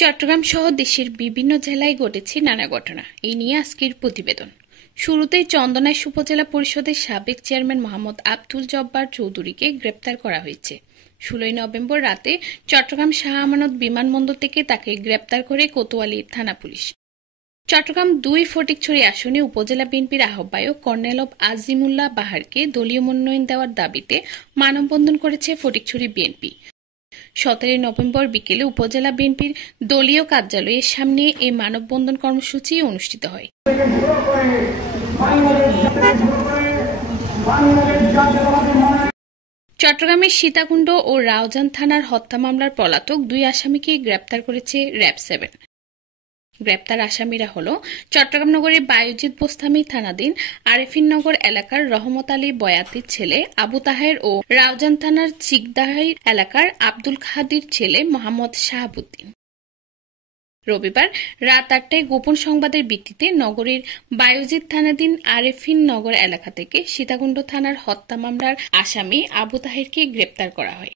চট্টগ্রাম সহ দেশের বিভিন্ন জেলায় ঘটেছে নানা ঘটনা। এই নিয়ে আজকের প্রতিবেদন। শুরুতেই চন্দনাইশ উপজেলা পরিষদের সাবেক চেয়ারম্যান মোহাম্মদ আব্দুল জব্বার চৌধুরীকে গ্রেপ্তার করা হয়েছে। 16 নভেম্বর রাতে চট্টগ্রাম শাহ আমানত বিমানবন্দর থেকে তাকে গ্রেপ্তার করে কোতোয়ালি থানা পুলিশ। চট্টগ্রাম 2 ফটিকছড়ি আসনে উপজেলা বিএনপির আহ্বায়ক কর্নেল আজিমুল্লাহ বাহারকে দলীয় মনোনয়ন দেওয়ার দাবিতে মানববন্ধন করেছে ফটিকছড়ি বিএনপি। 17 নভেম্বর বিকেলে উপজেলা বিএনপির দলীয় কার্যালয়ের সামনে এই মানববন্ধন কর্মসূচি অনুষ্ঠিত হয়। চট্টগ্রামের সীতাকুণ্ড ও রাউজান থানার হত্যা মামলার পলাতক 2 আসামিকে গ্রেপ্তার করেছে র‍্যাব 7। গ্রেপ্তার আসামিরা হল চট্টগ্রাম নগরের বায়ুজিৎ বোস্তামি থানাধীন আরেফিননগর এলাকার রহমত আলী বয়াতির ছেলে আবু তাহের ও রাউজান থানার চিকদাহাই এলাকার আব্দুল খাদির ছেলে মোহাম্মদ শাহাবুদ্দিন। রবিবার রাত 8টায় গোপন সংবাদের ভিত্তিতে নগরীর বায়ুজিৎ থানাধীন আরেফিননগর এলাকা থেকে সীতাকুণ্ড থানার হত্যা মামলার আসামি আবু তাহেরকে গ্রেপ্তার করা হয়।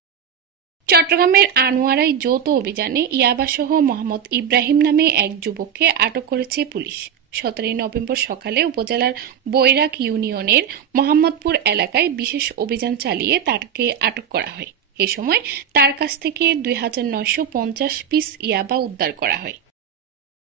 চট্টগ্রামের আনোয়ারায় যৌথ অভিযানে ইয়াবাসহ মোহাম্মদ ইব্রাহিম নামে এক যুবককে আটক করেছে পুলিশ। 17 নভেম্বর সকালে উপজেলার বৈরাক ইউনিয়নের মোহাম্মদপুর এলাকায় বিশেষ অভিযান চালিয়ে তাকে আটক করা হয়। এ সময় তার কাছ থেকে 2950 পিস ইয়াবা উদ্ধার করা হয়।